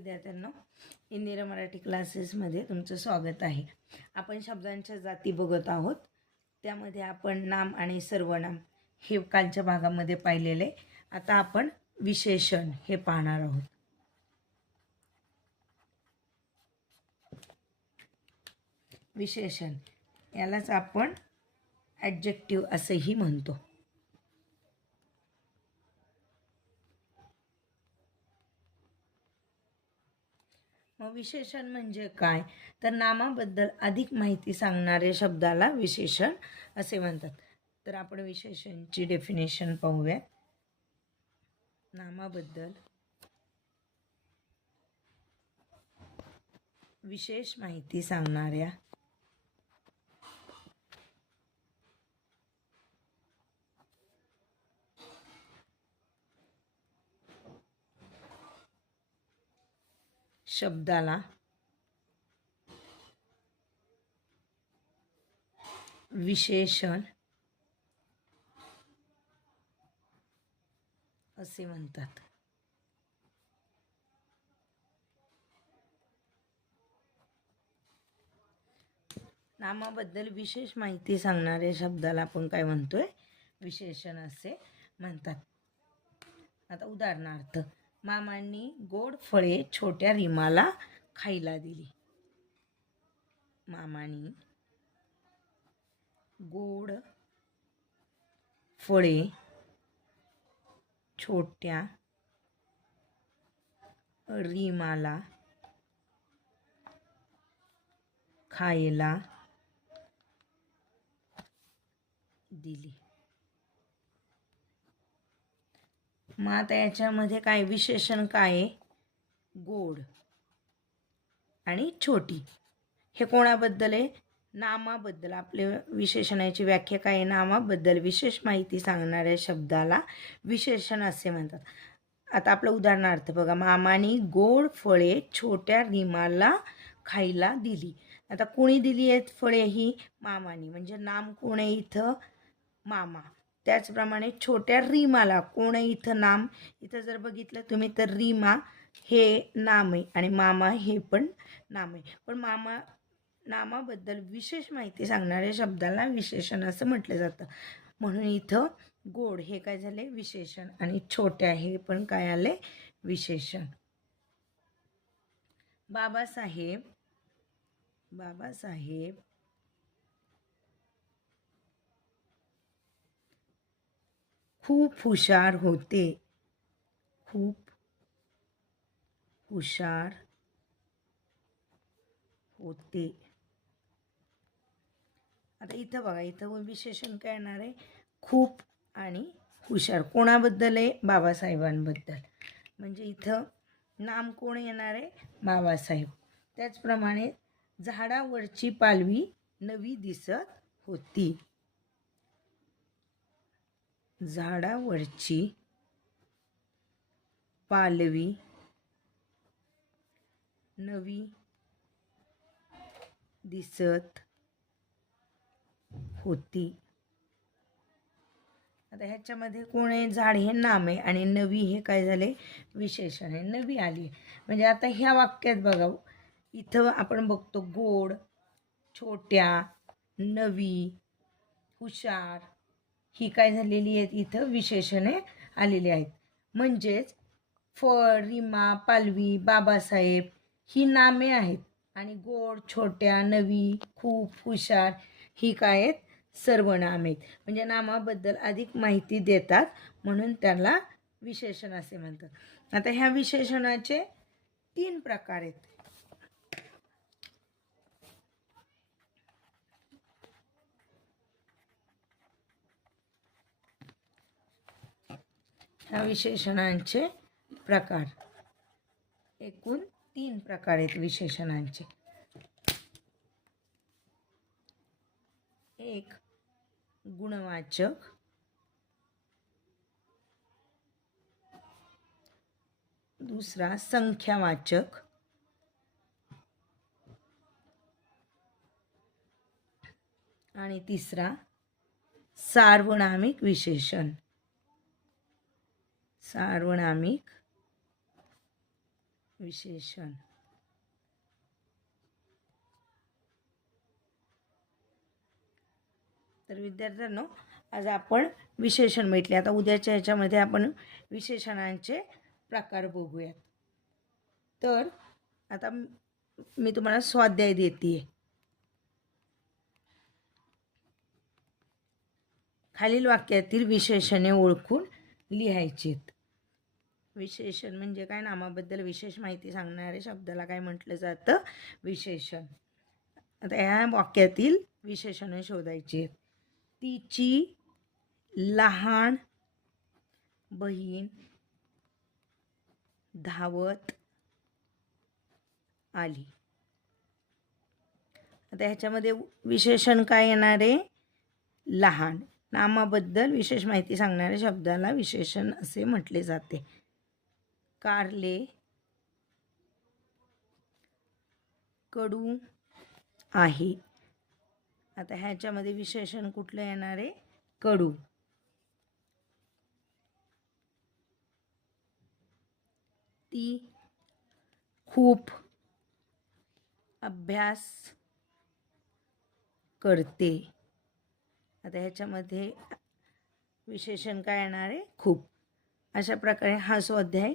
विद्यार्थ्यांना इंदिरा मराठी क्लासेसमध्ये तुमचं स्वागत आहे. आपण शब्दांच्या जाती बघत आहोत. त्यामध्ये आपण नाम आणि सर्वनाम हे कालच्या भागामध्ये पाहिलेले. आता आपण विशेषण हे पाहणार आहोत. विशेषण यालाच आपण ॲडजेक्टिव्ह असेही म्हणतो. मग विशेषण म्हणजे काय? तर नामाबद्दल अधिक माहिती सांगणाऱ्या शब्दाला विशेषण असे म्हणतात. तर आपण विशेषणची डेफिनेशन पाहूया नामाबद्दल विशेष माहिती सांगणाऱ्या शब्दाला. विशेषण. असे म्हणतात. नामाबद्दल विशेष माहिती सांगणाऱ्या शब्दाला आपण काय म्हणतोय? विशेषण असे म्हणतात. आता उदाहरणार्थ मामांनी गोड फळे छोट्या रिमाला खायला दिली. मामानी गोड फळे छोट्या रिमाला खायला दिली. मग आता याच्यामध्ये काय विशेषण काय आहे? गोड आणि छोटी. हे कोणाबद्दल आहे? नामाबद्दल. आपले विशेषणाची व्याख्या काय आहे? नामाबद्दल. विशेष माहिती सांगणाऱ्या शब्दाला विशेषण असे म्हणतात. आता आपलं उदाहरणार्थ बघा मामानी गोड फळे छोट्या रिमाला खायला दिली. आता कोणी दिली आहेत फळे ही? मामानी. म्हणजे नाम कोण आहे इथं? मामा. त्याचप्रमाणे छोट्या रीमाला कोण इथं नाम? इथं जर बघितलं तुम्ही तर रीमा हे नाम आहे आणि मामा हे पण नाम आहे पण मामा नामाबद्दल विशेष माहिती सांगणाऱ्या शब्दाला विशेषण असं म्हटलं जातं. म्हणून इथं गोड हे काय झाले विशेषण. आणि छोट्या हे पण काय आले विशेषण. बाबासाहेब बाबासाहेब खूप हुशार होते. खूप हुशार होते. आता इथं बघा इथं विशेषण काय येणार आहे? खूप आणि हुशार. कोणाबद्दल आहे? बाबासाहेबांबद्दल. म्हणजे इथं नाम कोण येणार आहे? बाबासाहेब. त्याचप्रमाणे झाडावरची पालवी नवी दिसत होती. झाडावरची पालवी नवी दिसत होती. आता ह्याच्यामध्ये कोण आहे? झाड हे नाम आहे आणि नवी हे काय झाले? विशेषण आहे. नवी आली म्हणजे आता ह्या वाक्यात बघा इथं आपण बघतो गोड छोट्या नवी हुशार ही काय झालेली आहेत? इथं विशेषणे आलेली आहेत. म्हणजेच फळ रिमा पालवी बाबासाहेब ही नामे आहेत. आणि गोड छोट्या नवी खूप हुशार ही काय आहेत? सर्वनाम आहेत. म्हणजे नामाबद्दल अधिक माहिती देतात म्हणून त्याला विशेषण असे म्हणतात. आता ह्या विशेषणाचे तीन प्रकार आहेत. ह्या विशेषणांचे प्रकार. एकूण तीन प्रकार आहेत विशेषणांचे. एक गुणवाचक. दुसरा संख्यावाचक. आणि तिसरा सार्वनामिक विशेषण. सार्वनामिक विशेषण. तर विद्यार्थ्यांनो आज आपण विशेषण म्हटले आता उद्याच्या ह्याच्यामध्ये आपण विशेषणांचे प्रकार बघूयात. तर आता मी तुम्हाला स्वाध्याय देते खालील वाक्यातील विशेषणे ओळखून लिहायचीत. विशेषण म्हणजे काय? नामाबद्दल विशेष माहिती सांगणाऱ्या शब्दाला काय म्हटलं जातं? विशेषण. आता ह्या वाक्यातील विशेषणं शोधायची तिची लहान बहीण धावत आली. आता ह्याच्यामध्ये विशेषण काय येणार आहे? लहान. नामाबद्दल विशेष माहिती सांगणाऱ्या शब्दाला विशेषण असे म्हटले जाते. कारले कडू आहे. आता ह्याच्यामध्ये विशेषण कुठलं येणार आहे? कडू. ती खूप अभ्यास करते. आता ह्याच्यामध्ये विशेषण काय येणार आहे? खूप. अशा प्रकारे हा स्वाध्याय